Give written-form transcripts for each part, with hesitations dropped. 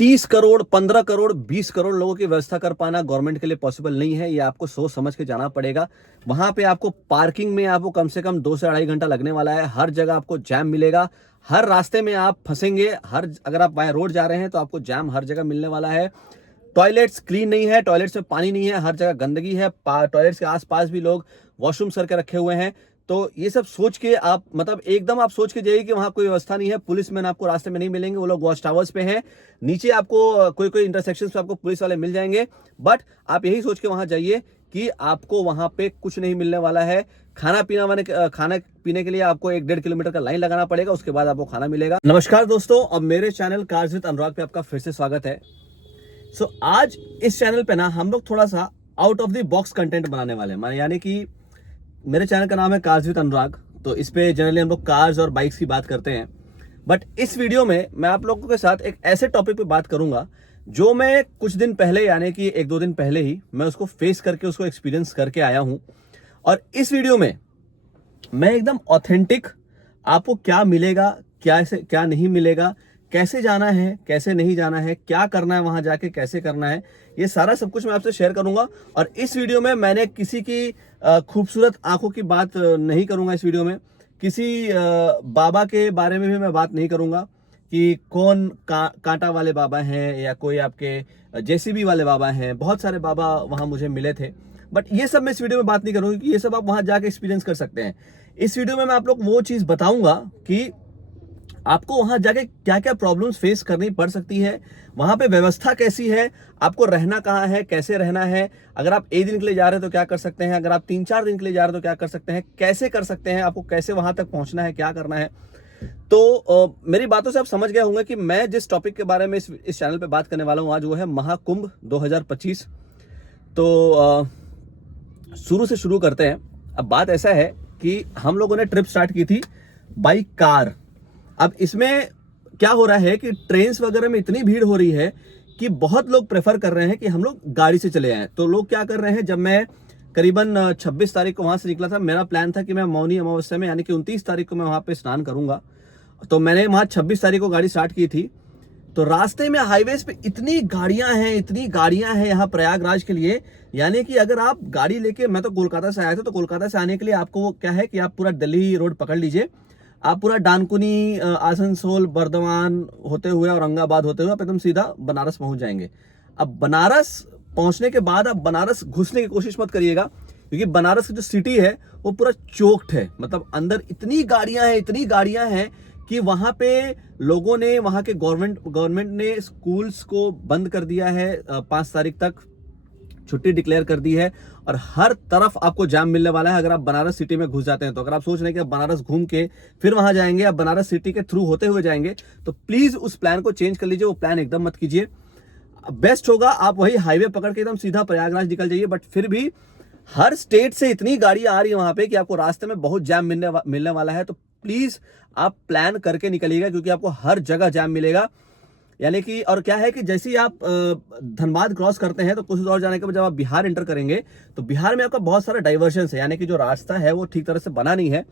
30 करोड़, 15 करोड़, 20 करोड़ लोगों की व्यवस्था कर पाना गवर्नमेंट के लिए पॉसिबल नहीं है। ये आपको सोच समझ के जाना पड़ेगा। वहां पे आपको पार्किंग में आपको कम से कम 2 से 2.5 घंटा लगने वाला है। हर जगह आपको जैम मिलेगा, हर रास्ते में आप फंसेंगे। अगर आप बाय रोड जा रहे हैं तो आपको जैम हर जगह मिलने वाला है। टॉयलेट्स क्लीन नहीं है, टॉयलेट्स में पानी नहीं है, हर जगह गंदगी है। टॉयलेट्स के आसपास भी लोग वॉशरूम करके रखे हुए हैं। तो ये सब सोच के आप मतलब एकदम आप सोच के जाइए कि वहां कोई व्यवस्था नहीं है। पुलिसमैन आपको रास्ते में नहीं मिलेंगे, वो लोग वॉच टावर्स पे हैं। नीचे आपको कोई कोई इंटरसेक्शन पे आपको पुलिस वाले मिल जाएंगे। बट आप यही सोच के वहां जाइए कि आपको वहां पे कुछ नहीं मिलने वाला है। खाना पीने के लिए आपको 1-1.5 किलोमीटर का लाइन लगाना पड़ेगा, उसके बाद आपको खाना मिलेगा। नमस्कार दोस्तों, अब मेरे चैनल कार्स विद अनुराग पे आपका फिर से स्वागत है। आज इस चैनल पे ना हम लोग थोड़ा सा out of the box content बनाने वाले हैं। यानी कि मेरे चैनल का नाम है कार्स विद अनुराग, तो इस पे जनरली हम लोग कार्स और बाइक्स की बात करते हैं। बट इस वीडियो में मैं आप लोगों के साथ एक ऐसे टॉपिक पे बात करूंगा जो मैं कुछ दिन पहले यानी कि 1-2 दिन पहले ही मैं उसको फेस करके उसको एक्सपीरियंस करके आया हूं। और इस वीडियो में मैं एकदम ऑथेंटिक आपको क्या मिलेगा, क्या नहीं मिलेगा, कैसे जाना है, कैसे नहीं जाना है, क्या करना है वहां जाके, कैसे करना है, ये सारा सब कुछ मैं आपसे शेयर करूंगा। और इस वीडियो में मैंने किसी की खूबसूरत आंखों की बात नहीं करूंगा। इस वीडियो में किसी बाबा के बारे में भी मैं बात नहीं करूंगा कि कौन कांटा वाले बाबा हैं या कोई आपके जेसीबी वाले बाबा हैं। बहुत सारे बाबा वहां मुझे मिले थे, बट ये सब मैं इस वीडियो में बात नहीं करूंगी कि ये सब आप वहां जाके एक्सपीरियंस कर सकते हैं। इस वीडियो में मैं आप लोग वो चीज बताऊंगा कि आपको वहां जाके क्या क्या प्रॉब्लम्स फेस करनी पड़ सकती है, वहां पे व्यवस्था कैसी है, आपको रहना कहाँ है, कैसे रहना है, अगर आप 1 दिन के लिए जा रहे हैं तो क्या कर सकते हैं, अगर आप 3-4 दिन के लिए जा रहे हैं तो क्या कर सकते हैं, कैसे कर सकते हैं, आपको कैसे वहां तक पहुंचना है, क्या करना है। तो मेरी बातों से आप समझ गए होंगे कि मैं जिस टॉपिक के बारे में इस चैनल पे बात करने वाला हूं आज, वो है महाकुंभ 2025। तो शुरू से शुरू करते हैं। अब बात ऐसा है कि हम लोगों ने ट्रिप स्टार्ट की थी बाई कार। अब इसमें क्या हो रहा है कि ट्रेन्स वगैरह में इतनी भीड़ हो रही है कि बहुत लोग प्रेफर कर रहे हैं कि हम लोग गाड़ी से चले आए। तो लोग क्या कर रहे हैं, जब मैं करीबन 26 तारीख को वहां से निकला था, मेरा प्लान था कि मैं मौनी अमावस्या में यानी कि 29 तारीख को मैं वहां पे स्नान करूंगा। तो मैंने वहां 26 तारीख को गाड़ी स्टार्ट की थी। तो रास्ते में हाईवेज पे इतनी गाड़ियां हैं यहाँ प्रयागराज के लिए। यानी कि अगर आप गाड़ी लेके, मैं तो कोलकाता से आया था, तो कोलकाता से आने के लिए आपको वो क्या है कि आप पूरा दिल्ली रोड पकड़ लीजिए। आप पूरा डानकुनी, आसनसोल, बर्धमान होते हुए, औरंगाबाद होते हुए आप एकदम सीधा बनारस पहुंच जाएंगे। अब बनारस पहुंचने के बाद आप बनारस घुसने की कोशिश मत करिएगा, क्योंकि बनारस की जो सिटी है वो पूरा चोक्ड है। मतलब अंदर इतनी गाड़ियां हैं कि वहां पे लोगों ने, वहां के गवर्नमेंट ने स्कूल्स को बंद कर दिया है। 5 तारीख तक छुट्टी डिक्लेयर कर दी है और हर तरफ आपको जाम मिलने वाला है अगर आप बनारस सिटी में घुस जाते हैं। तो अगर आप सोच रहे हैं कि आप बनारस घूम के फिर वहां जाएंगे, आप बनारस सिटी के थ्रू होते हुए जाएंगे, तो प्लीज उस प्लान को चेंज कर लीजिए। वो प्लान एकदम मत कीजिए। बेस्ट होगा आप वही हाईवे पकड़ के एकदम सीधा प्रयागराज निकल जाइए। बट फिर भी हर स्टेट से इतनी गाड़ियां आ रही है वहां पे कि आपको रास्ते में बहुत जैम मिलने वाला है। तो प्लीज आप प्लान करके निकलिएगा, क्योंकि आपको हर जगह जैम मिलेगा। यानी कि और क्या है कि जैसे ही आप धनबाद क्रॉस करते हैं तो कुछ और जाने के बाद जब आप बिहार एंटर करेंगे तो बिहार में आपका बहुत सारा डाइवर्शन है। यानी कि जो रास्ता है वो ठीक तरह से बना नहीं है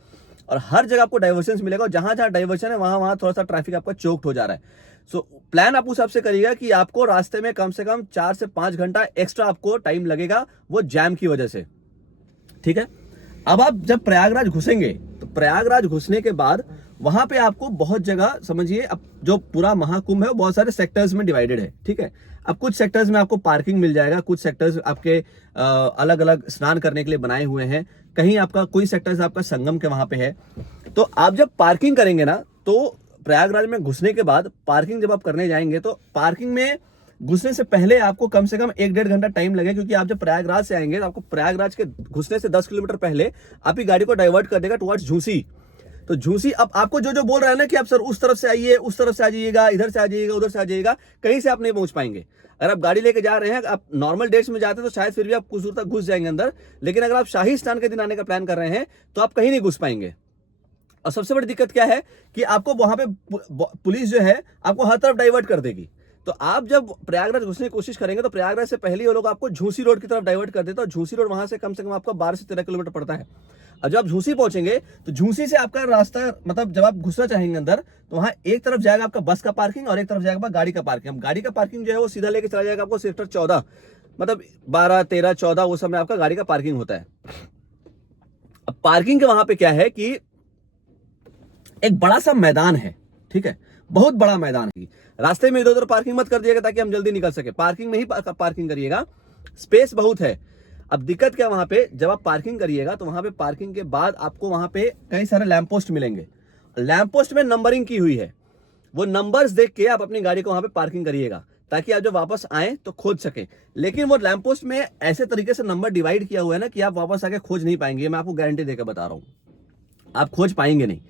और हर जगह आपको डाइवर्शन मिलेगा। और जहां जहां डाइवर्शन है वहां थोड़ा सा ट्रैफिक आपका चोक्ड हो जा रहा है। सो प्लान आप उस हिसाब से करिएगा कि आपको रास्ते में कम से कम 4 से 5 घंटा एक्स्ट्रा आपको टाइम लगेगा, वो जैम की वजह से। ठीक है। अब आप जब प्रयागराज घुसेंगे तो प्रयागराज घुसने के बाद वहां पे आपको बहुत जगह, समझिए अब जो पूरा महाकुंभ है वो बहुत सारे सेक्टर्स में डिवाइडेड है। ठीक है। अब कुछ सेक्टर्स में आपको पार्किंग मिल जाएगा, कुछ सेक्टर्स आपके अलग अलग स्नान करने के लिए बनाए हुए हैं, कहीं आपका कोई सेक्टर्स आपका संगम के वहां पे है। तो आप जब पार्किंग करेंगे ना, तो प्रयागराज में घुसने के बाद पार्किंग जब आप करने जाएंगे तो पार्किंग में घुसने से पहले आपको कम से कम 1-1.5 घंटा टाइम लगे, क्योंकि आप जब प्रयागराज से आएंगे तो आपको प्रयागराज के घुसने से 10 किलोमीटर पहले आपकी गाड़ी को डाइवर्ट कर देगा टुवर्ड्स झूसी। तो झूसी अब आपको जो बोल रहा है ना कि आप सर उस तरफ से आइए, उस तरफ से आ जाइएगा, इधर से आ जाइएगा, उधर से आ जाइएगा, कहीं से आप नहीं पहुंच पाएंगे। अगर आप गाड़ी लेके जा रहे हैं, आप नॉर्मल डेट्स में जाते हैं तो शायद फिर भी आप कुछ दूर तक घुस जाएंगे अंदर, लेकिन अगर आप शाही स्नान के दिन आने का प्लान कर रहे हैं तो आप कहीं नहीं घुस पाएंगे। और सबसे बड़ी दिक्कत क्या है कि आपको वहां पे पुलिस जो है आपको हर तरफ डाइवर्ट कर देगी। तो आप जब प्रयागराज घुसने की कोशिश करेंगे तो प्रयागराज से पहले ये लोग आपको झूसी रोड की तरफ डाइवर्ट कर देते हैं, और झूसी रोड वहां से कम आपका 12 से 13 किलोमीटर पड़ता है। अब जब आप झूसी पहुंचेंगे तो झूसी से आपका रास्ता, मतलब जब आप घुसना चाहेंगे अंदर, तो वहां एक तरफ जाएगा आपका बस का पार्किंग और एक तरफ जाएगा गाड़ी का पार्किंग। अब गाड़ी का पार्किंग जो है वो सीधा लेके चला जाएगा आपको सेक्टर 14, मतलब 12, 13, 14 वो सब में आपका गाड़ी का पार्किंग होता है। अब पार्किंग के वहां पे क्या है कि एक बड़ा सा मैदान है, ठीक है, बहुत बड़ा मैदान है। रास्ते में इधर उधर पार्किंग मत कर दिएगा ताकि हम जल्दी निकल सके, पार्किंग में ही पार्किंग करिएगा, स्पेस बहुत है। अब दिक्कत क्या, वहां पे जब आप पार्किंग करिएगा तो वहां पे पार्किंग के बाद आपको वहां पे कई सारे लैंप पोस्ट मिलेंगे। लैंप पोस्ट में नंबरिंग की हुई है, वो नंबर्स देख के आप अपनी गाड़ी को वहां पे पार्किंग करिएगा ताकि आप जब वापस आए तो खोज सके। लेकिन वो लैंप पोस्ट में ऐसे तरीके से नंबर डिवाइड किया हुआ है ना कि आप वापस आके खोज नहीं पाएंगे, मैं आपको गारंटी देकर बता रहा हूं, आप खोज पाएंगे नहीं।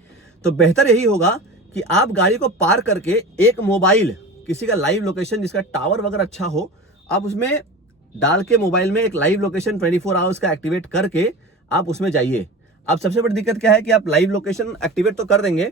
तो बेहतर यही होगा कि आप गाड़ी को पार करके एक मोबाइल, किसी का लाइव लोकेशन जिसका टावर वगैरह अच्छा हो, आप उसमें डाल के मोबाइल में एक लाइव लोकेशन 24 आवर्स का एक्टिवेट करके आप उसमें जाइए। अब सबसे बड़ी दिक्कत क्या है कि आप लाइव लोकेशन एक्टिवेट तो कर देंगे,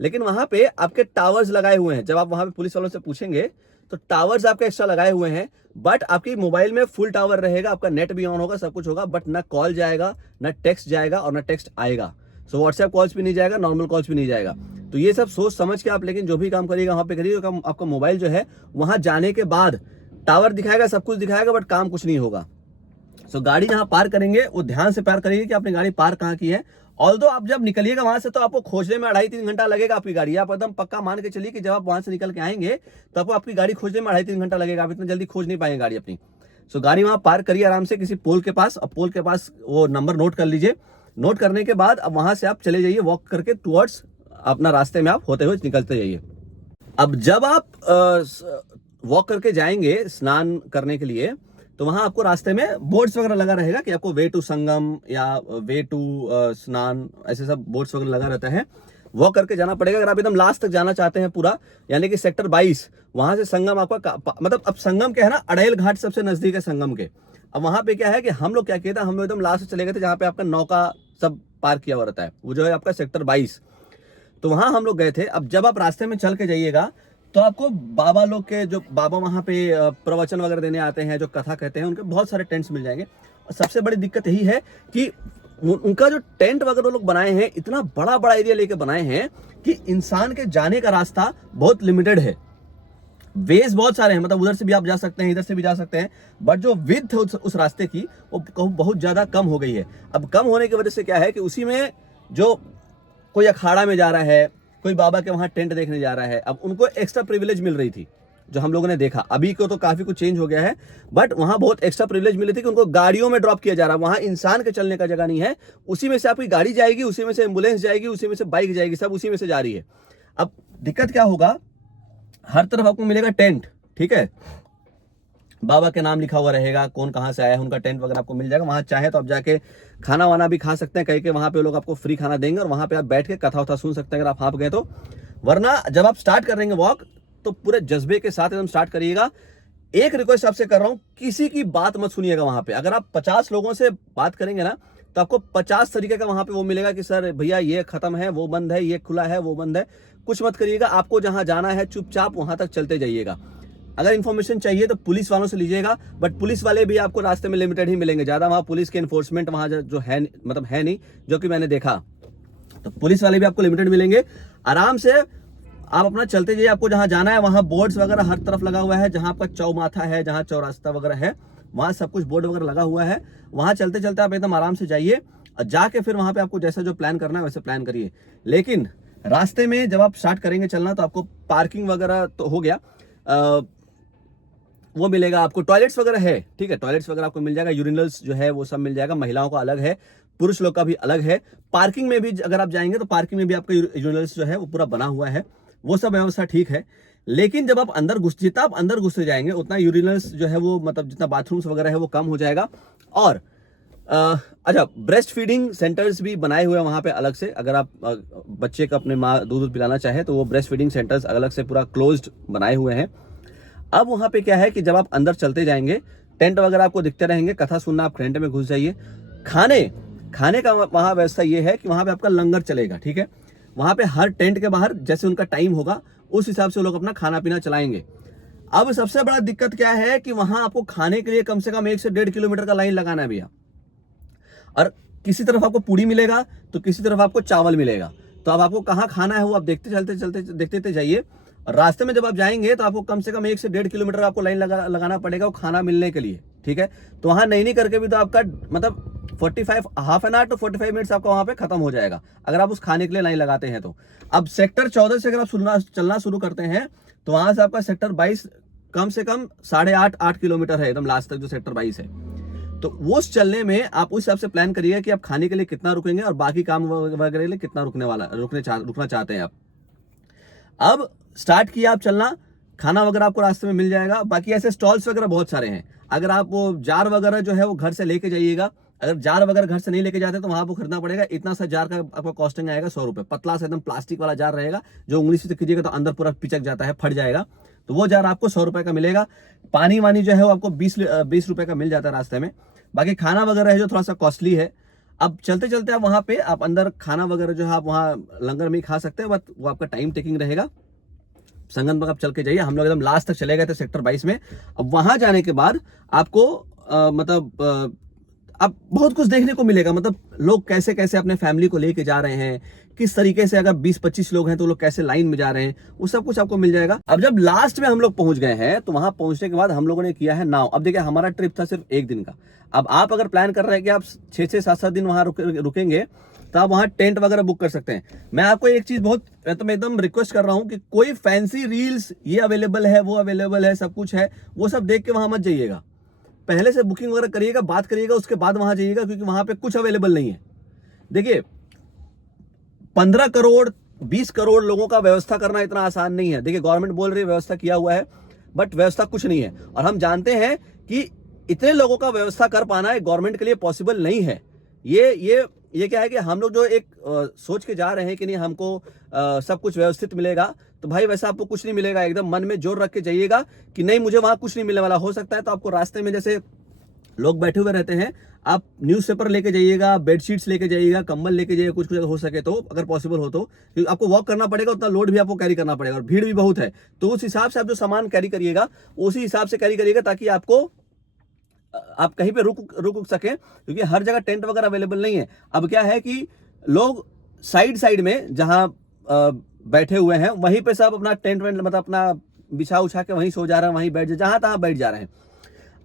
लेकिन वहां पे आपके टावर्स लगाए हुए हैं। जब आप वहां पे पुलिस वालों से पूछेंगे तो टावर्स आपके एक्स्ट्रा लगाए हुए हैं, बट आपकी मोबाइल में फुल टावर रहेगा, आपका नेट भी ऑन होगा, सब कुछ होगा, बट ना कॉल जाएगा, ना टेक्स्ट जाएगा और ना टेक्स्ट आएगा। सो व्हाट्सएप कॉल्स भी नहीं जाएगा, नॉर्मल कॉल्स भी नहीं जाएगा। तो ये सब सोच समझ के आप लेकिन जो भी काम करिएगा वहां पे करिएगा। आपका मोबाइल जो है वहां जाने के बाद टावर दिखाएगा, सब कुछ दिखाएगा, बट काम कुछ नहीं होगा। सो गाड़ी जहां पार करेंगे वो ध्यान से पार करिए कि आपने गाड़ी पार कहां की है। ऑल्दो आप जब निकलिएगा वहां से तो आपको खोजने में 2.5-3 घंटा लगेगा आपकी गाड़ी। आप एकदम पक्का मान के चलिए कि जब आप वहां से निकल के आएंगे तो आपको आपकी गाड़ी खोजने में 2.5-3 घंटा लगेगा, आप इतना जल्दी खोज नहीं पाएंगे गाड़ी अपनी। सो गाड़ी वहां पार्क करिए आराम से किसी पोल के पास, और पोल के पास वो नंबर नोट कर लीजिए। नोट करने के बाद अब वहां से आप चले जाइए वॉक करके टुवर्ड्स अपना रास्ते में आप होते हुए निकलते जाइए। अब जब आप वॉक करके जाएंगे स्नान करने के लिए तो वहां आपको रास्ते में बोर्ड्स वगैरह लगा रहेगा कि आपको वे टू संगम या वे टू स्नान, ऐसे सब बोर्ड्स वगैरह लगा रहता है। वॉक करके जाना पड़ेगा अगर आप एकदम लास्ट तक जाना चाहते हैं पूरा, यानी कि सेक्टर 22, वहां से संगम आपका मतलब अब संगम क्या है ना, अड़ेल घाट सबसे नजदीक है संगम के। अब वहां पे क्या है कि हम लोग क्या किए थे, हम लोग एकदम लास्ट चले गए थे जहां पे आपका नौका सब पार्क किया हुआ रहता है, वो जो है आपका सेक्टर 22, तो वहां हम लोग गए थे। अब जब आप रास्ते में चल के जाइएगा तो आपको बाबा लोग के, जो बाबा वहां पे प्रवचन वगैरह देने आते हैं, जो कथा कहते हैं, उनके बहुत सारे टेंट्स मिल जाएंगे। और सबसे बड़ी दिक्कत यही है कि उनका जो टेंट वगैरह लोग बनाए हैं, इतना बड़ा बड़ा एरिया लेके बनाए हैं कि इंसान के जाने का रास्ता बहुत लिमिटेड है। वेज बहुत सारे हैं, मतलब उधर से भी आप जा सकते हैं, इधर से भी जा सकते हैं, बट जो विड्थ है उस रास्ते की वो बहुत ज्यादा कम हो गई है। अब कम होने की वजह से क्या है कि उसी में जो कोई अखाड़ा में जा रहा है, कोई बाबा के वहां टेंट देखने जा रहा है, अब उनको एक्स्ट्रा प्रिविलेज मिल रही थी जो हम लोगों ने देखा। अभी को तो काफी कुछ चेंज हो गया है, बट वहां बहुत एक्स्ट्रा प्रिविलेज मिली थी कि उनको गाड़ियों में ड्रॉप किया जा रहा है। वहां इंसान के चलने का जगह नहीं है, उसी में से आपकी गाड़ी जाएगी, उसी में से एम्बुलेंस जाएगी, उसी में से बाइक जाएगी, सब उसी में से जा रही है। अब दिक्कत क्या होगा, हर तरफ आपको मिलेगा टेंट, ठीक है, बाबा के नाम लिखा हुआ रहेगा, कौन कहां से आया है, उनका टेंट वगैरह आपको मिल जाएगा। वहां चाहे तो आप जाके खाना वाना भी खा सकते हैं, कहीं के वहां पे लोग आपको फ्री खाना देंगे और वहां पे आप बैठ के कथा वथा सुन सकते हैं अगर आप वहां गए तो। वरना जब आप स्टार्ट करेंगे वॉक तो पूरे जज्बे के साथ एकदम स्टार्ट करिएगा। एक रिक्वेस्ट आपसे कर रहा हूं, किसी की बात मत सुनिएगा वहां पे। अगर आप 50 लोगों से बात करेंगे ना तो आपको 50 तरीके का वहां पे वो मिलेगा कि सर भैया ये खत्म है, वो बंद है, ये खुला है, वो बंद है। कुछ मत करिएगा, आपको जहां जाना है चुपचाप वहां तक चलते जाइएगा। अगर इन्फॉर्मेशन चाहिए तो पुलिस वालों से लीजिएगा, बट पुलिस वाले भी आपको रास्ते में लिमिटेड ही मिलेंगे, ज्यादा वहां पुलिस के एनफोर्समेंट वहां जो है मतलब है नहीं, जो कि मैंने देखा। तो पुलिस वाले भी आपको लिमिटेड मिलेंगे। आराम से आप अपना चलते जाइए, आपको जहां जाना है वहां बोर्ड्स वगैरह हर तरफ लगा हुआ है, जहां आपका चौमाथा है, जहां चौरास्ता वगैरह है, वहां सब कुछ बोर्ड वगैरह लगा हुआ है। वहां चलते चलते आप एकदम आराम से जाइए और जाके फिर वहां पे आपको जैसा जो प्लान करना है वैसे प्लान करिए। लेकिन रास्ते में जब आप स्टार्ट करेंगे चलना तो आपको पार्किंग वगैरह तो हो गया, वो मिलेगा आपको, टॉयलेट्स वगैरह है, ठीक है, टॉयलेट्स वगैरह आपको मिल जाएगा, यूरिनल्स जो है वो सब मिल जाएगा, महिलाओं का अलग है, पुरुष लोग का भी अलग है। पार्किंग में भी अगर आप जाएंगे तो पार्किंग में भी आपका यूरिनल्स जो है वो पूरा बना हुआ है, वो सब व्यवस्था ठीक है। लेकिन जब आप अंदर जितना आप अंदर घुसते जाएंगे उतना यूरिनल्स जो है वो, मतलब जितना बाथरूम्स वगैरह है वो कम हो जाएगा। और अच्छा, ब्रेस्ट फीडिंग सेंटर्स भी बनाए हुए हैं वहां पे अलग से, अगर आप बच्चे को अपने माँ दूध पिलाना चाहे तो वो ब्रेस्ट फीडिंग सेंटर्स अलग से पूरा क्लोज्ड बनाए हुए हैं। अब वहां पे क्या है कि जब आप अंदर चलते जाएंगे टेंट वगैरह आपको दिखते रहेंगे, कथा सुनना, आप टेंट में घुस जाइए। खाने का वहां व्यवस्था ये है कि वहां पे आपका लंगर चलेगा, ठीक है, वहां पे हर टेंट के बाहर जैसे उनका टाइम होगा उस हिसाब से लोग अपना खाना पीना चलाएंगे। अब सबसे बड़ा दिक्कत क्या है कि वहां आपको खाने के लिए कम से कम 1 से 1.5 किलोमीटर का लाइन लगाना है भैया, और किसी तरफ आपको पूड़ी मिलेगा तो किसी तरफ आपको चावल मिलेगा। तो अब आपको कहाँ खाना है वो आप देखते जाइए। रास्ते में जब आप जाएंगे तो आपको कम से कम 1 से 1.5 किलोमीटर आपको लाइन लगाना पड़ेगा वो खाना मिलने के लिए, ठीक है। तो वहाँ नहीं करके भी तो आपका मतलब 45 half an hour to 45 minutes आपका वहाँ पे खत्म हो जाएगा अगर आप उस खाने के लिए लाइन लगाते हैं तो। अब सेक्टर 14 से अगर आप चलना शुरू करते हैं तो वहाँ से आपका सेक्टर 22 कम से कम 8.5 किलोमीटर है एकदम लास्ट तक जो सेक्टर 22 है। तो वो चलने में आप उस हिसाब से प्लान करिए कि आप खाने के लिए कितना रुकेंगे और बाकी काम वगैरह के लिए कितना रुकना चाहते हैं आप। अब स्टार्ट किया आप चलना, खाना वगैरह आपको रास्ते में मिल जाएगा। बाकी ऐसे स्टॉल्स वगैरह बहुत सारे हैं। अगर आप वो जार वगैरह जो है वो घर से लेके जाइएगा, अगर जार वगैरह घर से नहीं लेके जाते तो वहां आपको खरीदना पड़ेगा। इतना सा जार का आपका कॉस्टिंग आएगा 100 रुपए। पतला सा एकदम प्लास्टिक वाला जार रहेगा जो उंगली से कीजिएगा तो अंदर पूरा पिचक जाता है, फट जाएगा। तो वो जार आपको 100 रुपए का मिलेगा। पानी वानी जो है वो आपको 20 रुपए का मिल जाता है रास्ते में। बाकी खाना वगैरह है जो थोड़ा सा कॉस्टली है। अब चलते चलते आप वहां पे आप अंदर खाना वगैरह जो है आप वहाँ लंगर में ही खा सकते हैं, बट वो आपका टाइम टेकिंग रहेगा। संगम तक आप चल के जाइए। हम लोग एकदम लास्ट तक चले गए थे सेक्टर 22 में। अब वहां जाने के बाद आपको अब बहुत कुछ देखने को मिलेगा। मतलब लोग कैसे कैसे अपने फैमिली को लेके जा रहे हैं, किस तरीके से, अगर 20-25 लोग हैं तो लोग कैसे लाइन में जा रहे हैं, वो सब कुछ आपको मिल जाएगा। अब जब लास्ट में हम लोग पहुंच गए हैं तो वहां पहुंचने के बाद हम लोगों ने किया है नाव। अब देखिए हमारा ट्रिप था सिर्फ 1 दिन का। अब आप अगर प्लान कर रहे हैं कि आप 6 7 दिन वहां रुकेंगे तो आप वहां टेंट वगैरह बुक कर सकते हैं। मैं आपको एक चीज मैं एकदम रिक्वेस्ट कर रहा हूं कि कोई फैंसी रील्स ये अवेलेबल है वो अवेलेबल है सब कुछ है वो सब देख के वहां मत जाइएगा। पहले से बुकिंग वगैरह करिएगा, बात करिएगा, उसके बाद वहां जाइएगा, क्योंकि वहां पे कुछ अवेलेबल नहीं है। देखिए 15 करोड़ 20 करोड़ लोगों का व्यवस्था करना इतना आसान नहीं है। देखिए गवर्नमेंट बोल रही है व्यवस्था किया हुआ है, बट व्यवस्था कुछ नहीं है। और हम जानते हैं कि इतने लोगों का व्यवस्था कर पाना गवर्नमेंट के लिए पॉसिबल नहीं है। ये क्या है कि हम लोग जो एक सोच के जा रहे हैं कि नहीं हमको सब कुछ व्यवस्थित मिलेगा, तो भाई वैसा आपको कुछ नहीं मिलेगा। एकदम मन में जोर रख के जाइएगा कि नहीं मुझे वहां कुछ नहीं मिलने वाला। हो सकता है तो आपको रास्ते में जैसे लोग बैठे हुए रहते हैं, आप न्यूज़पेपर लेके जाइएगा, बेडशीट्स लेके जाइएगा, कंबल लेके जाइएगा, कुछ कुछ हो सके तो, अगर पॉसिबल हो तो। क्योंकि आपको वॉक करना पड़ेगा, उतना लोड भी आपको कैरी करना पड़ेगा और भीड़ भी बहुत है। तो उस हिसाब से आप जो सामान कैरी करिएगा उसी हिसाब से कैरी करिएगा, ताकि आप कहीं पे रुक सकें, क्योंकि हर जगह टेंट वगैरह अवेलेबल नहीं है। अब क्या है कि लोग साइड में जहां बैठे हुए हैं वहीं पे सब अपना टेंट वेंट मतलब अपना बिछा उछा के वहीं सो जा रहे हैं, वहीं बैठ जहां तहां बैठ जा रहे हैं।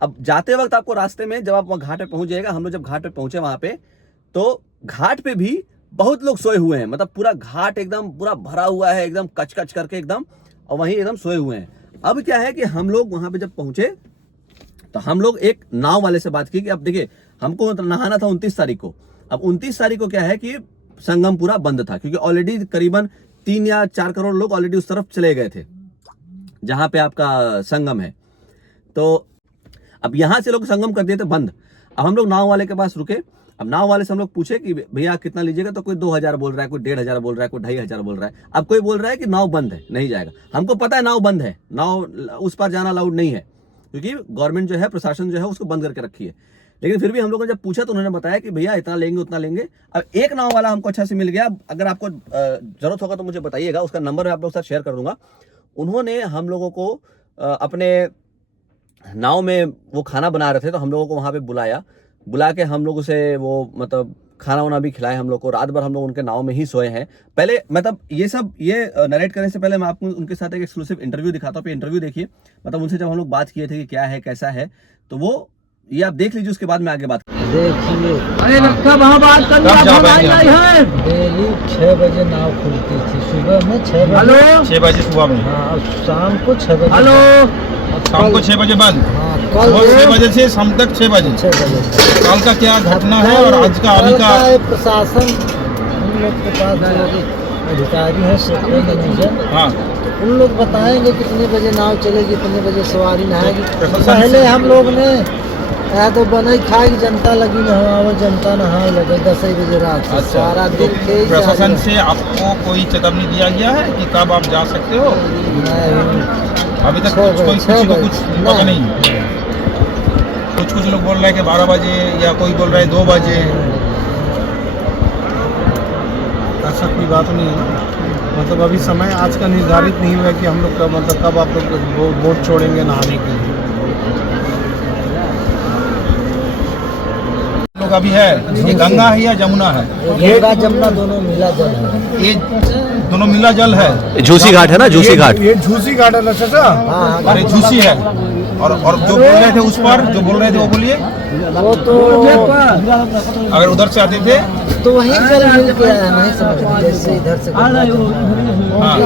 अब जाते वक्त आपको रास्ते में जब आप वहां घाट पे पहुंच जाएगा, हम लोग जब घाट पे पहुंचे वहां पे, तो घाट पे भी बहुत लोग सोए हुए हैं। मतलब पूरा घाट एकदम पूरा भरा हुआ है, एकदम कच करके एकदम, और वहीं एकदम सोए हुए हैं। अब क्या है कि हम लोग वहां पे जब पहुंचे तो हम लोग एक नाव वाले से बात की कि अब देखिए हमको नहाना था 29 तारीख को। अब 29 तारीख को क्या है कि संगम पूरा बंद था, क्योंकि ऑलरेडी करीबन 3 या 4 करोड़ लोग ऑलरेडी उस तरफ चले गए थे जहां पे आपका संगम है। तो अब यहां से लोग संगम कर दिए थे बंद। अब हम लोग नाव वाले के पास रुके। अब नाव वाले से हम लोग पूछे कि भैया कितना लीजिएगा, तो कोई 2000 बोल रहा है, कोई 1500 बोल रहा है, कोई 2500 बोल रहा है। अब कोई बोल रहा है कि नाव बंद है, नहीं जाएगा। हमको पता है नाव बंद है, नाव उस पर जाना अलाउड नहीं है, क्योंकि गवर्नमेंट जो है, प्रशासन जो है उसको बंद करके रखी है। लेकिन फिर भी हम लोगों ने जब पूछा तो उन्होंने बताया कि भैया इतना लेंगे उतना लेंगे। अब एक नाव वाला हमको अच्छा से मिल गया। अगर आपको जरूरत होगा तो मुझे बताइएगा, उसका नंबर मैं आप लोगों के साथ शेयर कर दूंगा। उन्होंने हम लोगों को अपने नाव में वो खाना बना रहे थे, तो हम लोगों को वहां पे बुला के हम लोग उसे वो मतलब खाना वाना भी खिलाए हम लोग को। रात भर हम लोग उनके नाव में ही सोए हैं। पहले मतलब ये नरेट करने से पहले मैं आपको उनके साथ एक एक्सक्लूसिव इंटरव्यू दिखाता हूँ। इंटरव्यू देखिए, मतलब उनसे जब हम लोग बात किए थे कि क्या है कैसा है, तो वो ये आप देख लीजिए, उसके बाद में आगे बात देखिए। अरे कब वहाँ बात कर है। डेली 6 बजे नाव खुलती थी, सुबह में 6 बजे। हेलो 6 बजे सुबह में। हाँ, शाम को 6 बजे। हेलो शाम को 6 बजे बंद। हाँ, कल 6 बजे से शाम तक 6 बजे। 6 बजे। कल का क्या घटना है और आज का अभी का प्रशासन उन लोग के पास जो अधिकारी है, सेक्टर मैनेजर, हाँ उन लोग बताएंगे कितने बजे नाव चलेगी, कितने बजे सवारी नहाएगी। प्रशासन पहले हम लोग ने तो बनाई खाई, जनता लगी नहा, वो जनता नहा लगे 10 बजे रात से। सारा तो दिन खेल प्रशासन से आपको कोई चेतावनी दिया गया है कि कब आप जा सकते हो? अभी तक किसी को कुछ पता नहीं। कुछ लोग बोल रहे हैं कि 12 बजे, या कोई बोल रहा है 2 बजे। ऐसा कोई बात नहीं है। मतलब अभी समय आज का निर्धारित नहीं हुआ कि हम लोग का मतलब कब आप लोग बोट छोड़ेंगे नहाने के लिए। लोग जगह भी है, ये गंगा है या जमुना है? गंगा जमुना दोनों मिला जल है। ये दोनों मिला जल है। झूसी घाट है ना, झूसी घाट। ये झूसी घाट है ना चाचा? हाँ अरे झूसी है। और जो बोल रहे थे उस पर, जो बोल रहे थे वो बोलिए। वो तो अगर उधर से आते थे तो वही जल मिल के आया, नहीं समझ जैसे इधर से गंगा जमुना, हाँ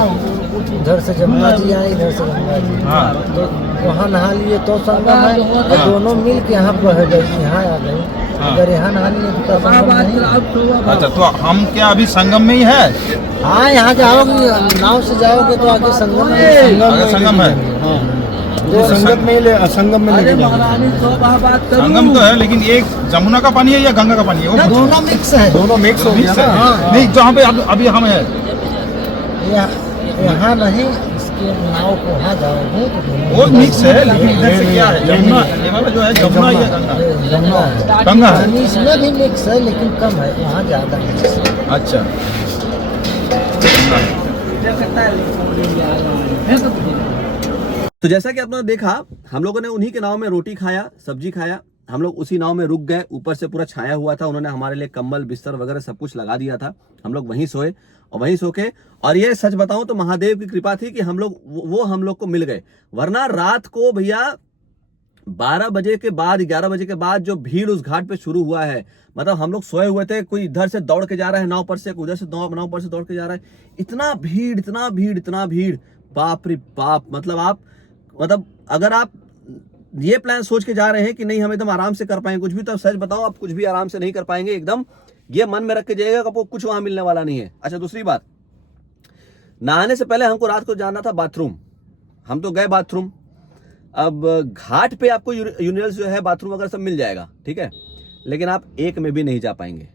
इधर से जमुना जी आए, इधर से गंगा जी, हाँ तो वहाँ नहा लिए तो संगम है, और दोनों मिल के यहाँ पर गए, यहाँ आ गए। हाँ। अगर यहाँ नहा लिए तो संगम नहीं। अच्छा, तो हम क्या अभी संगम में ही है? हाँ, यहाँ जाओगे नाव से जाओगे तो आगे संगम है। आगे संगम है। संगम में संगम में लेके जाएंगे। संगम तो है, लेकिन एक जमुना का पानी है या गंगा का पानी है? वो दोनों मिक्स है। दोनों मिक्स हो गया मिक्स है। ना। नहीं, जहाँ पे अभी हम है यहाँ नहीं, इसके नाव को वहाँ जाओगे तो दोनों वो मिक्स है, लेकिन इधर से क्या है? जमुना, ये वाला जो है जमुना या गंगा? गंगा है। गंगा है। पानी इसमें भी मिक्स है, लेकिन कम है, वहाँ ज्यादा मिक्स है। अच्छा, तो जैसा कि आपने देखा, हम लोगों ने उन्हीं के नाव में रोटी खाया, सब्जी खाया। हम लोग उसी नाव में रुक गए, ऊपर से पूरा छाया हुआ था, उन्होंने हमारे लिए कंबल बिस्तर वगैरह सब कुछ लगा दिया था। हम लोग वहीं सोए और वहीं सो के, और ये सच बताऊं तो महादेव की कृपा थी कि हम लोग वो हम लोग को मिल गए। वरना रात को भैया 12 बजे के बाद, 11 बजे के बाद जो भीड़ उस घाट पे शुरू हुआ है, मतलब हम लोग सोए हुए थे, कोई इधर से दौड़ के जा रहा है नाव पर से, कोई उधर से नाव पर से दौड़ के जा रहा है। इतना भीड़, इतना भीड़, इतना भीड़, बाप रे बाप। मतलब अगर आप ये प्लान सोच के जा रहे हैं कि नहीं हम एकदम आराम से कर पाएंगे कुछ भी, तो सच बताओ आप कुछ भी आराम से नहीं कर पाएंगे। एकदम ये मन में रख के जाइएगा कि आपको कुछ वहां मिलने वाला नहीं है। अच्छा, दूसरी बात, नहाने से पहले हमको रात को जाना था बाथरूम। हम तो गए बाथरूम। अब घाट पे आपको यूरिनल्स जो है, बाथरूम वगैरह सब मिल जाएगा, ठीक है, लेकिन आप एक में भी नहीं जा पाएंगे,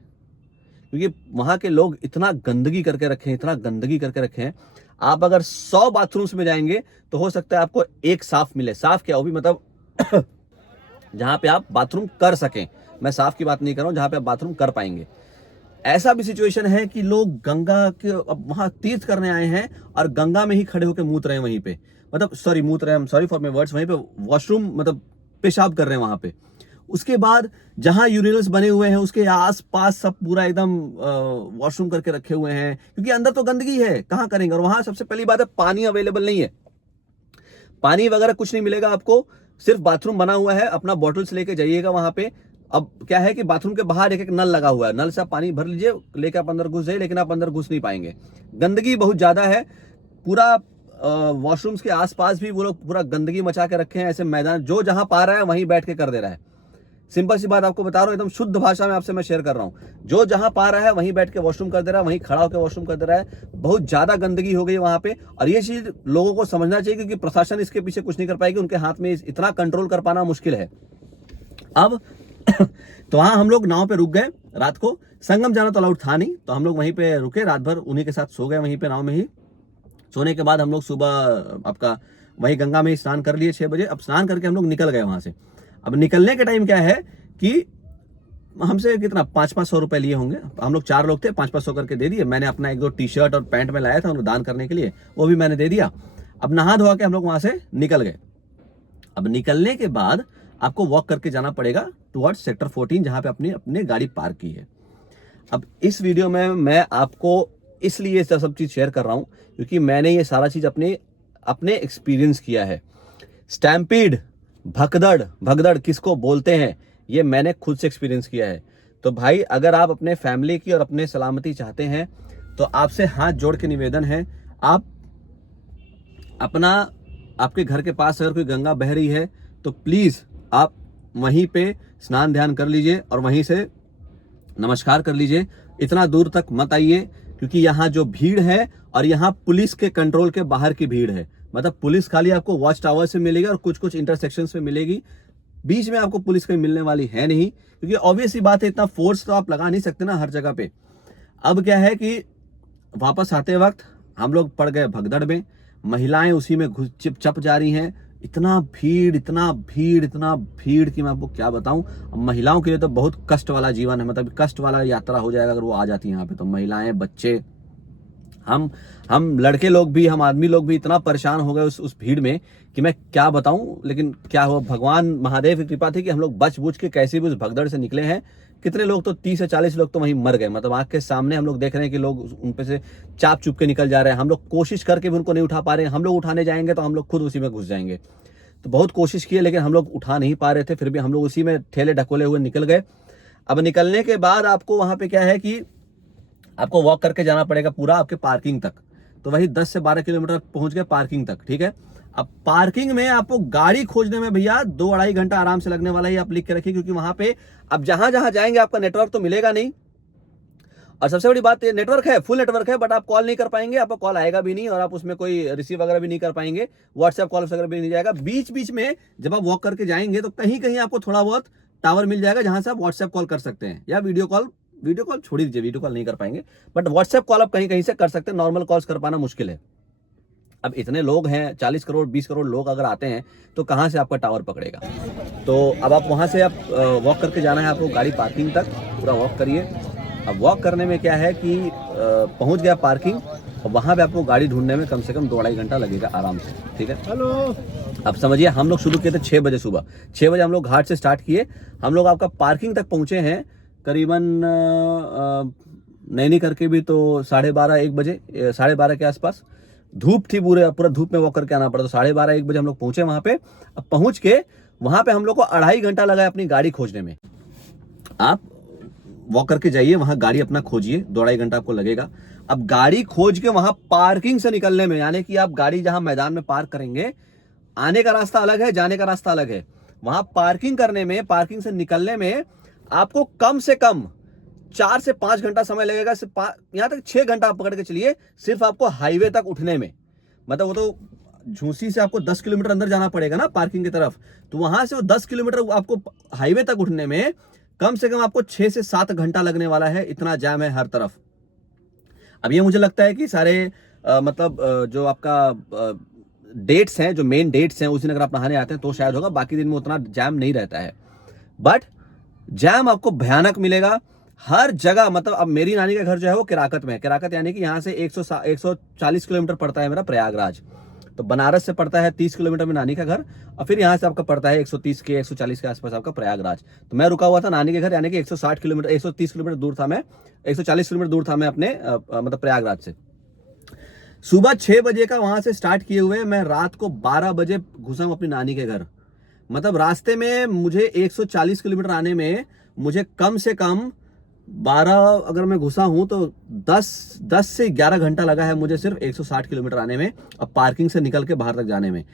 क्योंकि वहां के लोग इतना गंदगी करके रखे हैं, इतना गंदगी करके रखे हैं। आप अगर 100 बाथरूम्स में जाएंगे तो हो सकता है आपको एक साफ मिले। साफ क्या, वो भी मतलब जहां पे आप बाथरूम कर सकें। मैं साफ की बात नहीं कर रहा हूं, जहां पे आप बाथरूम कर पाएंगे। ऐसा भी सिचुएशन है कि लोग गंगा के वहां तीर्थ करने आए हैं और गंगा में ही खड़े होकर मूत रहे हैं वहीं पे, मतलब सॉरी फॉर माय वर्ड्स, वहीं पे वॉशरूम मतलब पेशाब कर रहे हैं वहां पे। उसके बाद जहां यूरिनल्स बने हुए हैं उसके आस-पास सब पूरा एकदम वॉशरूम करके रखे हुए हैं, क्योंकि अंदर तो गंदगी है, कहां करेंगे। और वहां सबसे पहली बात है, पानी अवेलेबल नहीं है, पानी वगैरह कुछ नहीं मिलेगा आपको, सिर्फ बाथरूम बना हुआ है। अपना बॉटल्स लेके जाइएगा वहां पे। अब क्या है कि बाथरूम के बाहर एक नल लगा हुआ है, नल से आप पानी भर लीजिए, लेके आप अंदर घुस जाइए, लेकिन आप अंदर घुस नहीं पाएंगे। गंदगी बहुत ज्यादा है, पूरा वॉशरूम्स के आसपास भी वो लोग पूरा गंदगी मचा के रखे हैं। ऐसे मैदान जो जहां पा रहा है वहीं बैठ के कर दे रहा है। सिंपल सी बात आपको बता रहा हूं, एकदम शुद्ध भाषा में आपसे मैं शेयर कर रहा हूं। जो जहां पा रहा है वहीं बैठ के वॉशरूम कर दे रहा है, वहीं खड़ा होकर वॉशरूम कर दे रहा है। बहुत ज्यादा गंदगी हो गई है वहां पे, और ये चीज लोगों को समझना चाहिए, क्योंकि प्रशासन इसके पीछे कुछ नहीं कर पाएगी, उनके हाथ में इतना कंट्रोल कर पाना मुश्किल है। अब तो वहां हम लोग नाव पे रुक गए रात को। संगम जाना तो अलाउड था नहीं, तो हम लोग वहीं पे रुके, रात भर उन्हीं के साथ सो गए वहीं पे नाव में ही। सोने के बाद हम लोग सुबह आपका वही गंगा में ही स्नान कर लिए 6 बजे। अब स्नान करके हम लोग निकल गए वहां से। अब निकलने के टाइम क्या है कि हमसे कितना 500-500 रुपए लिए होंगे। हम लोग 4 लोग थे, 500-500 करके दे दिए। मैंने अपना 1-2 टी शर्ट और पैंट में लाया था उनको दान करने के लिए, वो भी मैंने दे दिया। अब नहा धोआ के हम लोग वहां से निकल गए। अब निकलने के बाद आपको वॉक करके जाना पड़ेगा टुवर्ड्स सेक्टर 14, जहां पे अपनी गाड़ी पार्क की है। अब इस वीडियो में मैं आपको इसलिए ये सब चीज शेयर कर रहा हूं, क्योंकि मैंने ये सारा चीज अपने एक्सपीरियंस किया है। स्टैम्पीड, भगदड़ किसको बोलते हैं, ये मैंने खुद से एक्सपीरियंस किया है। तो भाई, अगर आप अपने फैमिली की और अपने सलामती चाहते हैं तो आपसे हाथ जोड़ के निवेदन है, आप आपके घर के पास अगर कोई गंगा बह रही है तो प्लीज आप वहीं पे स्नान ध्यान कर लीजिए और वहीं से नमस्कार कर लीजिए। इतना दूर तक मत आइए, क्योंकि यहाँ जो भीड़ है और यहाँ पुलिस के कंट्रोल के बाहर की भीड़ है। मतलब पुलिस खाली आपको वॉच टावर से मिलेगी और कुछ इंटरसेक्शंस में मिलेगी, बीच में आपको पुलिस कहीं मिलने वाली है नहीं, क्योंकि ऑब्वियस ही बात है, इतना फोर्स तो आप लगा नहीं सकते ना हर जगह पे। अब क्या है कि वापस आते वक्त हम लोग पड़ गए भगदड़ में, महिलाएं उसी में चप जा रही हैं। इतना भीड़ कि मैं आपको क्या बताऊं। महिलाओं के लिए तो बहुत कष्ट वाला जीवन है, मतलब कष्ट वाला यात्रा हो जाएगा अगर वो आ जाती है यहाँ पे। तो महिलाएं, बच्चे, हम लड़के लोग भी, हम आदमी लोग भी इतना परेशान हो गए उस भीड़ में कि मैं क्या बताऊं। लेकिन क्या हुआ, भगवान महादेव की कृपा थी कि हम लोग बच बुझ के कैसे भी उस भगदड़ से निकले हैं। कितने लोग तो 30 से 40 लोग तो वहीं मर गए, मतलब आंख के सामने हम लोग देख रहे हैं कि लोग उन पे से चाप चुप के निकल जा रहे हैं। हम लोग कोशिश करके भी उनको नहीं उठा पा रहे हैं। हम लोग उठाने जाएंगे तो हम लोग खुद उसी में घुस जाएंगे। तो बहुत कोशिश की है लेकिन हम लोग उठा नहीं पा रहे थे, फिर भी हम लोग उसी में ठेले ढकोले हुए निकल गए। अब निकलने के बाद आपको वहां पे क्या है कि आपको वॉक करके जाना पड़ेगा पूरा आपके पार्किंग तक। तो वही 10 से 12 किलोमीटर पहुंच गए पार्किंग तक, ठीक है। अब पार्किंग में आपको गाड़ी खोजने में भैया 2-2.5 घंटा आराम से लगने वाला है, आप लिख के रखिए, क्योंकि वहां पे अब जहां जहां जाएंगे आपका नेटवर्क तो मिलेगा नहीं। और सबसे बड़ी बात ये नेटवर्क है, फुल नेटवर्क है, बट आप कॉल नहीं कर पाएंगे, आपको कॉल आएगा भी नहीं और आप उसमें कोई रिसीव वगैरह भी नहीं कर पाएंगे, व्हाट्सएप कॉल वगैरह भी नहीं जाएगा। बीच बीच में जब आप वॉक करके जाएंगे तो कहीं कहीं आपको थोड़ा बहुत टावर मिल जाएगा जहां से आप व्हाट्सएप कॉल कर सकते हैं, या वीडियो कॉल छोड़ दीजिए, वीडियो कॉल नहीं कर पाएंगे, बट व्हाट्सएप कॉल आप कहीं कहीं से कर सकते हैं। नॉर्मल कॉल्स कर पाना मुश्किल है। अब इतने लोग हैं, 40 करोड़ 20 करोड़ लोग अगर आते हैं तो कहाँ से आपका टावर पकड़ेगा। तो अब आप वहाँ से आप वॉक करके जाना है आपको गाड़ी पार्किंग तक, पूरा वॉक करिए। अब वॉक करने में क्या है कि पहुँच गया पार्किंग और वहाँ पे आपको गाड़ी ढूंढने में कम से कम 2-2.5 घंटा लगेगा आराम से, ठीक है। हेलो, अब समझिए हम लोग शुरू किए थे 6 बजे सुबह, 6 बजे हम लोग घाट से स्टार्ट किए। हम लोग आपका पार्किंग तक पहुँचे हैं करीबन नैनी करके भी तो 12:30-1 बजे, 12:30 के आसपास। धूप थी, पूरा धूप में वॉक करके आना पड़ा, तो 12:30-1 बजे हम लोग पहुंचे वहां पे। अब पहुंच के वहां पे हम लोग को 2.5 घंटा लगा अपनी गाड़ी खोजने में। आप वॉक करके जाइए, वहां गाड़ी अपना खोजिए, 2-2.5 घंटा आपको लगेगा। अब गाड़ी खोज के वहां पार्किंग से निकलने में, यानी कि आप गाड़ी जहां मैदान में पार्क करेंगे, आने का रास्ता अलग है, जाने का रास्ता अलग है। वहां पार्किंग करने में, पार्किंग से निकलने में आपको कम से कम 4 से 5 घंटा समय लगेगा। यहाँ तक 6 घंटा आप पकड़ के चलिए सिर्फ आपको हाईवे तक उठने में। मतलब वो तो झूसी से आपको 10 किलोमीटर अंदर जाना पड़ेगा ना पार्किंग की तरफ, तो वहां से वो 10 किलोमीटर आपको हाईवे तक उठने में कम से कम आपको 6 से 7 घंटा लगने वाला है। इतना जाम है हर तरफ। अब ये मुझे लगता है कि सारे जो आपका डेट्स हैं, जो मेन डेट्स हैं, उस दिन अगर आप नहाने आते हैं तो शायद होगा, बाकी दिन में उतना जाम नहीं रहता है। बट जाम आपको भयानक मिलेगा हर जगह। मतलब अब मेरी नानी का घर जो है वो केराकत में है। केराकत यानी कि यहाँ से 140 किलोमीटर पड़ता है मेरा प्रयागराज। तो बनारस से पड़ता है 30 किलोमीटर में नानी का घर, और फिर यहाँ से आपका पड़ता है 130 के 140 के आसपास आपका प्रयागराज। तो मैं रुका हुआ था नानी के घर, यानी कि 160 किलोमीटर 130 किलोमीटर दूर था मैं, 140 किलोमीटर दूर था मैं अपने मतलब प्रयागराज से। सुबह 6 बजे का वहां से स्टार्ट किए हुए मैं रात को 12 बजे घुसा हूं अपनी नानी के घर। मतलब रास्ते में मुझे 140 किलोमीटर आने में मुझे कम से कम 12 अगर मैं घुसा हूं तो 10 से 11 घंटा लगा है मुझे सिर्फ 160 किलोमीटर आने में, अब पार्किंग से निकल के बाहर तक जाने में।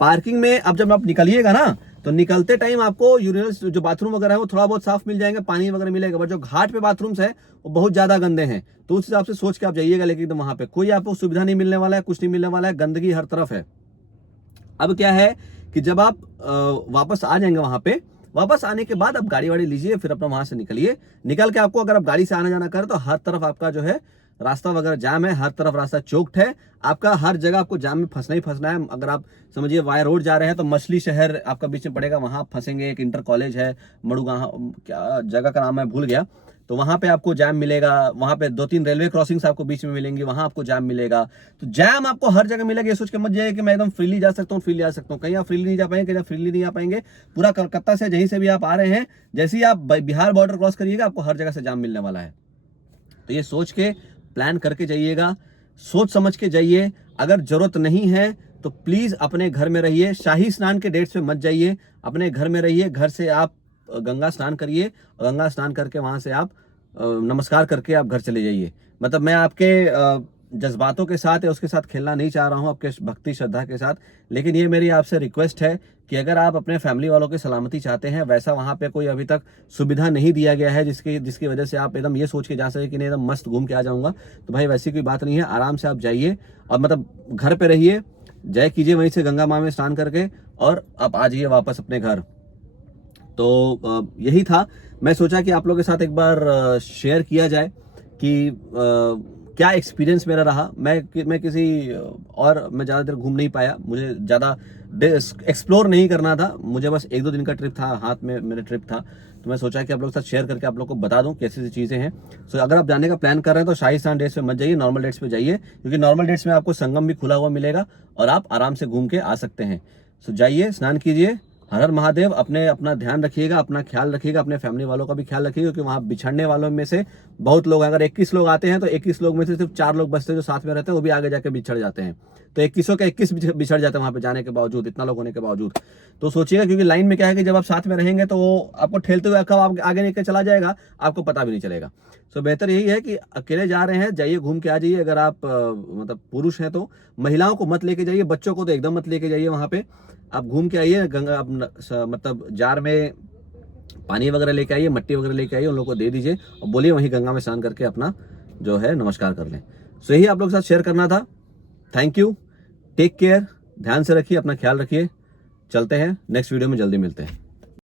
पार्किंग में अब जब आप निकलिएगा ना, तो निकलते टाइम आपको यूरिनल्स जो बाथरूम वगैरह है वो थोड़ा बहुत साफ मिल जाएंगे, पानी वगैरह मिलेगा, बट जो घाट पे बाथरूम्स है वो बहुत ज्यादा गंदे हैं। तो उस हिसाब से सोच के आप जाइएगा, लेकिन एकदम वहां पे कोई आपको सुविधा नहीं मिलने वाला है, कुछ नहीं मिलने वाला है, गंदगी हर तरफ है। अब क्या है कि जब आप वापस आ जाएंगे वहां पे, वापस आने के बाद आप गाड़ी वाड़ी लीजिए, फिर अपना वहां से निकलिए। निकल के आपको अगर आप गाड़ी से आना जाना करें तो हर तरफ आपका जो है रास्ता वगैरह जाम है, हर तरफ रास्ता चौक्ड है आपका, हर जगह आपको जाम में फंसना ही फंसना है। अगर आप समझिए वाया रोड जा रहे हैं तो मछली शहर आपका बीच में पड़ेगा, वहां आप फंसेंगे। एक इंटर कॉलेज है मड़ुगांव, क्या जगह का नाम है भूल गया, तो वहां पे आपको जाम मिलेगा। वहां पे 2-3 रेलवे क्रॉसिंग्स आपको बीच में मिलेंगी, वहां आपको जाम मिलेगा। तो जाम आपको हर जगह मिलेगा। ये सोच के मत जाइए कि मैं एकदम फ्रीली जा सकता हूँ, फ्रीली आ सकता हूँ। कहीं आप फ्रीली नहीं जा पाएंगे, कहीं फ्रीली नहीं आ पाएंगे। पूरा कलकत्ता से जहीं से भी आप आ रहे हैं, जैसे ही आप बिहार बॉर्डर क्रॉस करिएगा आपको हर जगह से जाम मिलने वाला है। तो ये सोच के प्लान करके जाइएगा, सोच समझ के जाइए। अगर जरूरत नहीं है तो प्लीज अपने घर में रहिए। शाही स्नान के डेट्स पे मत जाइए, अपने घर में रहिए। घर से आप गंगा स्नान करिए, गंगा स्नान करके वहां से आप नमस्कार करके आप घर चले जाइए। मतलब मैं आपके जज्बातों के साथ या उसके साथ खेलना नहीं चाह रहा हूं, आपके भक्ति श्रद्धा के साथ, लेकिन ये मेरी आपसे रिक्वेस्ट है कि अगर आप अपने फैमिली वालों की सलामती चाहते हैं, वैसा वहां पे कोई अभी तक सुविधा नहीं दिया गया है जिसकी वजह से आप एकदम ये सोच के जा सके कि नहीं एकदम मस्त घूम के आ जाऊंगा, तो भाई वैसी कोई बात नहीं है। आराम से आप जाइए और मतलब घर पे रहिए, जय कीजिए वहीं से गंगा माँ में स्नान करके, और आप आ जाइए वापस अपने घर। तो यही था, मैं सोचा कि आप लोगों के साथ एक बार शेयर किया जाए कि क्या एक्सपीरियंस मेरा रहा। मैं किसी और मैं ज़्यादा देर घूम नहीं पाया, मुझे ज़्यादा एक्सप्लोर नहीं करना था, मुझे बस 1-2 दिन का ट्रिप था, हाथ में मेरा ट्रिप था। तो मैं सोचा कि आप लोगों के साथ शेयर करके आप लोग को बता दूं कैसी सी चीज़ें हैं। सो अगर आप जाने का प्लान कर रहे हैं तो शाही स्नान डेट्स पे मत जाइए, नॉर्मल डेट्स पे जाइए, क्योंकि नॉर्मल डेट्स में आपको संगम भी खुला हुआ मिलेगा और आप आराम से घूम के आ सकते हैं। सो जाइए, स्नान कीजिए हर हर महादेव। अपना ध्यान रखिएगा, अपना ख्याल रखिएगा, अपने फैमिली वालों का भी ख्याल रखिएगा, क्योंकि वहाँ बिछड़ने वालों में से बहुत लोग, अगर 21 लोग आते हैं तो 21 लोग में से सिर्फ 4 लोग बचते हैं जो साथ में रहते हैं, वो भी आगे जाके बिछड़ जाते हैं। तो 21 के 21 बिछड़ जाते हैं वहाँ पे जाने के बावजूद, इतना लोग होने के बावजूद। तो सोचिएगा, क्योंकि लाइन में क्या है कि जब आप साथ में रहेंगे तो वो आपको ठेलते हुए कब आप आगे निकल चला जाएगा आपको पता भी नहीं चलेगा। सो बेहतर यही है कि अकेले जा रहे हैं, जाइए घूम के आ जाइए। अगर आप मतलब पुरुष हैं तो महिलाओं को मत लेके जाइए, बच्चों को तो एकदम मत लेके जाइए। वहाँ पे आप घूम के आइए, गंगा मतलब जार में पानी वगैरह लेके आइए, मट्टी वगैरह लेके आइए, उन लोगों को दे दीजिए और बोलिए वहीं गंगा में स्नान करके अपना जो है नमस्कार कर लें। सो यही आप लोग के साथ शेयर करना था। थैंक यू, टेक केयर, ध्यान से रखिए, अपना ख्याल रखिए। चलते हैं, नेक्स्ट वीडियो में जल्दी मिलते हैं।